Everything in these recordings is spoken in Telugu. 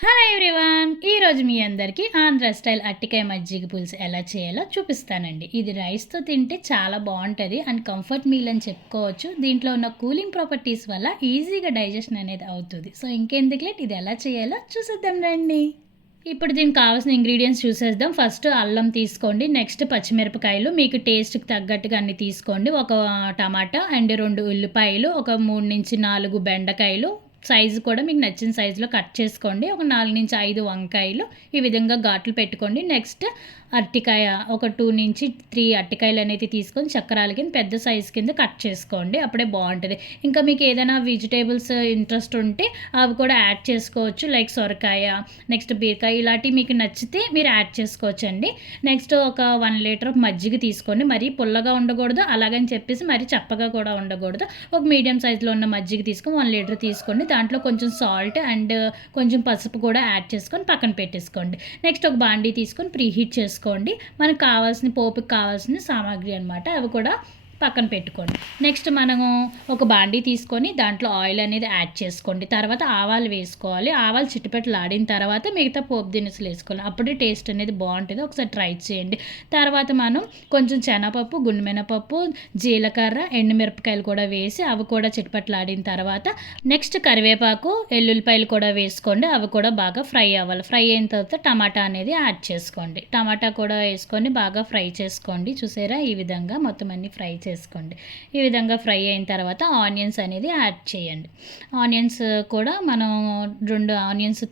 హలో ఎవ్రీవన్, ఈరోజు మీ అందరికీ ఆంధ్ర స్టైల్ అట్టికాయ మజ్జిగ పులుసు ఎలా చేయాలో చూపిస్తానండి. ఇది రైస్తో తింటే చాలా బాగుంటుంది అండ్ కంఫర్ట్ మీల్ అని చెప్పుకోవచ్చు. దీంట్లో ఉన్న కూలింగ్ ప్రాపర్టీస్ వల్ల ఈజీగా డైజెషన్ అనేది అవుతుంది. సో ఇంకెందుకు లేట్, ఇది ఎలా చేయాలో చూసేద్దాం రండి. ఇప్పుడు దీనికి కావాల్సిన ఇంగ్రీడియంట్స్ చూసేద్దాం. ఫస్ట్ అల్లం తీసుకోండి, నెక్స్ట్ పచ్చిమిరపకాయలు మీకు టేస్ట్కి తగ్గట్టుగా అన్ని తీసుకోండి, ఒక టమాటా అండ్ 2 ఉల్లిపాయలు, ఒక 3 నుంచి 4 బెండకాయలు, సైజు కూడా మీకు నచ్చిన సైజులో కట్ చేసుకోండి, ఒక 4 నుంచి 5 వంకాయలు ఈ విధంగా ఘాట్లు పెట్టుకోండి. నెక్స్ట్ అరటికాయ ఒక 2 నుంచి 3 అరటికాయలు అనేది తీసుకొని చక్రాల కింద పెద్ద సైజు కింద కట్ చేసుకోండి, అప్పుడే బాగుంటుంది. ఇంకా మీకు ఏదైనా వెజిటేబుల్స్ ఇంట్రెస్ట్ ఉంటే అవి కూడా యాడ్ చేసుకోవచ్చు, లైక్ సొరకాయ, నెక్స్ట్ బీరకాయ, ఇలాంటివి మీకు నచ్చితే మీరు యాడ్ చేసుకోవచ్చండి. నెక్స్ట్ ఒక 1 లీటర్ మజ్జిగ తీసుకోండి, మరీ పుల్లగా ఉండకూడదు, అలాగని చెప్పేసి మరీ చప్పగా కూడా ఉండకూడదు. ఒక మీడియం సైజులో ఉన్న మజ్జిగ తీసుకొని 1 లీటర్ తీసుకోండి. దాంట్లో కొంచెం సాల్ట్ అండ్ కొంచెం పసుపు కూడా యాడ్ చేసుకొని పక్కన పెట్టేసుకోండి. నెక్స్ట్ ఒక బాండీ తీసుకొని ప్రీహీట్ చేసుకోండి. మనకు కావాల్సిన పోపుకి కావాల్సిన సామాగ్రి అనమాట, అవి కూడా పక్కన పెట్టుకోండి. నెక్స్ట్ మనము ఒక బాండీ తీసుకొని దాంట్లో ఆయిల్ అనేది యాడ్ చేసుకోండి. తర్వాత ఆవాలు వేసుకోవాలి. ఆవాలు చిట్టుపెట్టలు ఆడిన తర్వాత మిగతా పోపు దినుసులు వేసుకోవాలి, అప్పుడే టేస్ట్ అనేది బాగుంటుంది. ఒకసారి ట్రై చేయండి. తర్వాత మనం కొంచెం శనగపప్పు, గుండుమినపప్పు, జీలకర్ర, ఎండుమిరపకాయలు కూడా వేసి అవి కూడా చిట్టుపెట్టలు ఆడిన తర్వాత నెక్స్ట్ కరివేపాకు, ఎల్లుల్లిపాయలు కూడా వేసుకోండి, అవి కూడా బాగా ఫ్రై అవ్వాలి. ఫ్రై అయిన తర్వాత టమాటా అనేది యాడ్ చేసుకోండి. టమాటా కూడా వేసుకొని బాగా ఫ్రై చేసుకోండి. చూసారా, ఈ విధంగా మొత్తం అన్ని ఫ్రై చేసుకోండి. ఈ విధంగా ఫ్రై అయిన తర్వాత ఆనియన్స్ అనేది యాడ్ చేయండి. ఆనియన్స్ కూడా మనం 2 ఆనియన్స్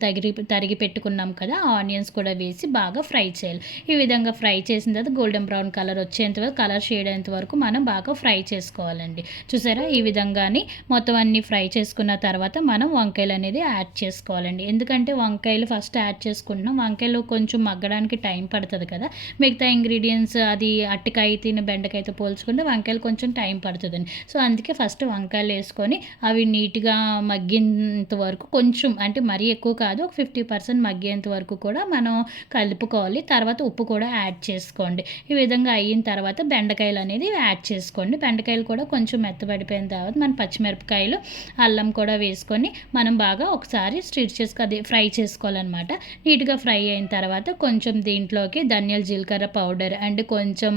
తరిగి పెట్టుకున్నాం కదా, ఆనియన్స్ కూడా వేసి బాగా ఫ్రై చేయాలి. ఈ విధంగా ఫ్రై చేసిన తర్వాత గోల్డెన్ బ్రౌన్ కలర్ వచ్చేంత వరకు, కలర్ షేడ్ అయ్యేంత వరకు మనం బాగా ఫ్రై చేసుకోవాలండి. చూసారా, ఈ విధంగాని మొత్తం అన్ని ఫ్రై చేసుకున్న తర్వాత మనం వంకాయలు అనేది యాడ్ చేసుకోవాలండి. ఎందుకంటే వంకాయలు ఫస్ట్ యాడ్ చేసుకుంటున్నాం, వంకాయలు కొంచెం మగ్గడానికి టైం పడుతుంది కదా. మిగతా ఇంగ్రీడియంట్స్ అది అరటికాయ బెండకాయతో పోల్చుకుంటే వంకాయలు కొంచెం టైం పడుతుందండి. సో అందుకే ఫస్ట్ వంకాయలు వేసుకొని అవి నీట్గా మగ్గేంత వరకు, కొంచెం అంటే మరీ ఎక్కువ కాదు, ఒక 50% మగ్గేంత వరకు కూడా మనం కలుపుకోవాలి. తర్వాత ఉప్పు కూడా యాడ్ చేసుకోండి. ఈ విధంగా అయిన తర్వాత బెండకాయలు అనేది యాడ్ చేసుకోండి. బెండకాయలు కూడా కొంచెం మెత్తబడిపోయిన తర్వాత మన పచ్చిమిరపకాయలు, అల్లం కూడా వేసుకొని మనం బాగా ఒకసారి అదే ఫ్రై చేసుకోవాలన్నమాట. నీట్గా ఫ్రై అయిన తర్వాత కొంచెం దీంట్లోకి ధనియాల జీలకర్ర పౌడర్ అండ్ కొంచెం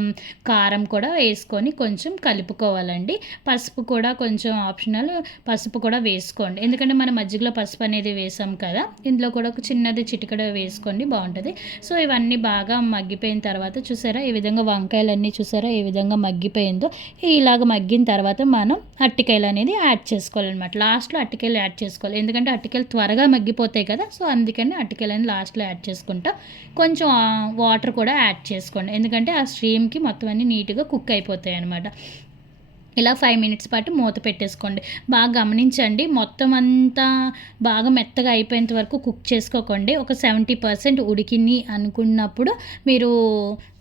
కారం కూడా వేసుకొని కొంచెం కలుపుకోవాలండి. పసుపు కూడా కొంచెం ఆప్షనల్, పసుపు కూడా వేసుకోండి, ఎందుకంటే మన మజ్జిగలో పసుపు అనేది వేసాం కదా. ఇందులో కూడా ఒక చిన్నది చిటికెడ వేసుకోండి, బాగుంటుంది. సో ఇవన్నీ బాగా మగ్గిపోయిన తర్వాత చూసారా, ఈ విధంగా వంకాయలన్నీ చూసారా ఏ విధంగా మగ్గిపోయిందో. ఇలాగ మగ్గిన తర్వాత మనం అరటికాయలు అనేది యాడ్ చేసుకోవాలన్నమాట. లాస్ట్లో అరటికాయలు యాడ్ చేసుకోవాలి, ఎందుకంటే అరటికాయలు త్వరగా మగ్గిపోతాయి కదా. సో అందుకని అరటికాయలు అనేది లాస్ట్లో యాడ్ చేసుకుంటాం. కొంచెం వాటర్ కూడా యాడ్ చేసుకోండి, ఎందుకంటే ఆ స్ట్రీమ్కి మొత్తం అన్నీ నీట్గా కుక్ అయిపోతాయి అన్నమాట. ఇలా 5 మినిట్స్ పాటు మూత పెట్టేసుకోండి. బాగా గమనించండి, మొత్తం అంతా బాగా మెత్తగా అయిపోయేంత వరకు కుక్ చేసుకోకండి. ఒక 70% ఉడికింది అనుకున్నప్పుడు మీరు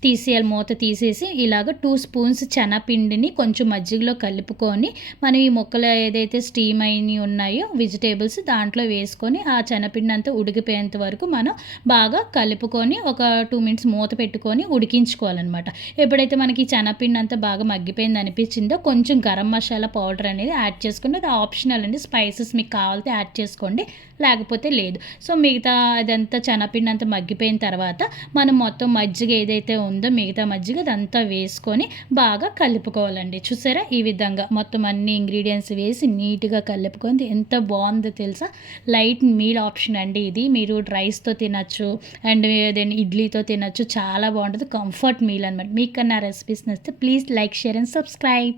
తీసేయాలి, మూత తీసేసి ఇలాగ 2 స్పూన్స్ శనగపిండిని కొంచెం మజ్జిగలో కలుపుకొని మనం ఈ ముక్కలు ఏదైతే స్టీమ్ అయినవి ఉన్నాయో వెజిటేబుల్స్ దాంట్లో వేసుకొని ఆ శనగపిండి అంతా ఉడికిపోయేంత వరకు మనం బాగా కలుపుకొని ఒక 2 మినిట్స్ మూత పెట్టుకొని ఉడికించుకోవాలన్నమాట. ఎప్పుడైతే మనకి ఈ శనగపిండి అంతా బాగా మగ్గిపోయింది అనిపించిందో కొంచెం గరం మసాలా పౌడర్ అనేది యాడ్ చేసుకోండి. అది ఆప్షనల్ అండి, స్పైసెస్ మీకు కావాలితే యాడ్ చేసుకోండి, లేకపోతే లేదు. సో మిగతా అదంతా శనగపిండి అంతా మగ్గిపోయిన తర్వాత మనం మొత్తం మజ్జిగ ఏదైతే ఉందో మిగతా మజ్జిగ అదంతా వేసుకొని బాగా కలుపుకోవాలండి. చూసారా, ఈ విధంగా మొత్తం అన్ని ఇంగ్రీడియంట్స్ వేసి నీట్గా కలుపుకొని ఎంత బాగుందో తెలుసా. లైట్ మీల్ ఆప్షన్ అండి ఇది, మీరు రైస్తో తినచ్చు అండ్ ఏదైనా ఇడ్లీతో తినచ్చు, చాలా బాగుంటుంది. కంఫర్ట్ మీల్ అనమాట. మీకు నా రెసిపీస్ నచ్చితే please like, share and subscribe.